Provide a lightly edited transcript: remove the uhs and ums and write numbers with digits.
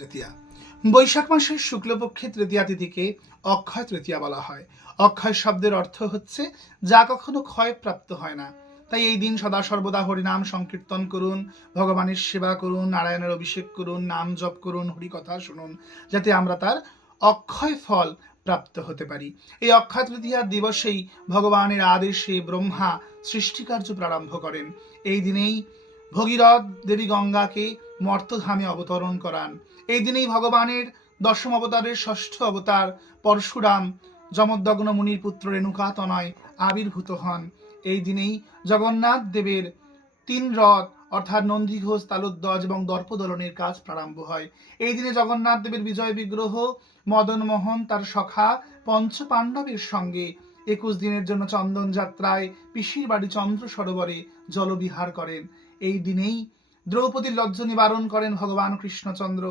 তৃতীয়া। বৈশাখ মাসের শুক্লপক্ষে তৃতীয়া তিথিকে অক্ষয় তৃতীয়া বলা হয়। অক্ষয় শব্দের অর্থ হচ্ছে যা কখনো ক্ষয়প্রাপ্ত হয় না। তাই এই দিন সদা সর্বদা হরিনাম সংকীর্তন করুন, ভগবানের সেবা করুন, নারায়ণের অভিষেক করুন, নাম জপ করুন, হরিকথা শুনুন, যাতে আমরা তার অক্ষয় ফল প্রাপ্ত হতে পারি। এই অক্ষয় তৃতীয়ার দিবসেই ভগবানের আদেশে ব্রহ্মা সৃষ্টিকার্য প্রারম্ভ করেন। এই দিনেই ভগীরথ দেবী গঙ্গাকে মর্তধামে অবতরণ করান। এই দিনেই ভগবানের দশম অবতারের ষষ্ঠ অবতার পরশুরাম যমদগ্ন মুনির পুত্র রেণুকা তনয় আবির্ভূত হন। এই দিনেই জগন্নাথ দেবের ৩ রথ অর্থাৎ নন্দীঘোষ, তালুধ্বজ এবং দর্পদলনের কাজ প্রারম্ভ হয়। এই দিনে জগন্নাথ দেবের বিজয় বিগ্রহ মদন মোহন তার সখা পঞ্চ পাণ্ডবের সঙ্গে ২১ দিনের জন্য চন্দন যাত্রায় পিসির বাড়ি চন্দ্র সরোবরে জলবিহার করেন। এই দিনেই দ্রৌপদীর লজ্জা নিবারণ করেন ভগবান কৃষ্ণচন্দ্র।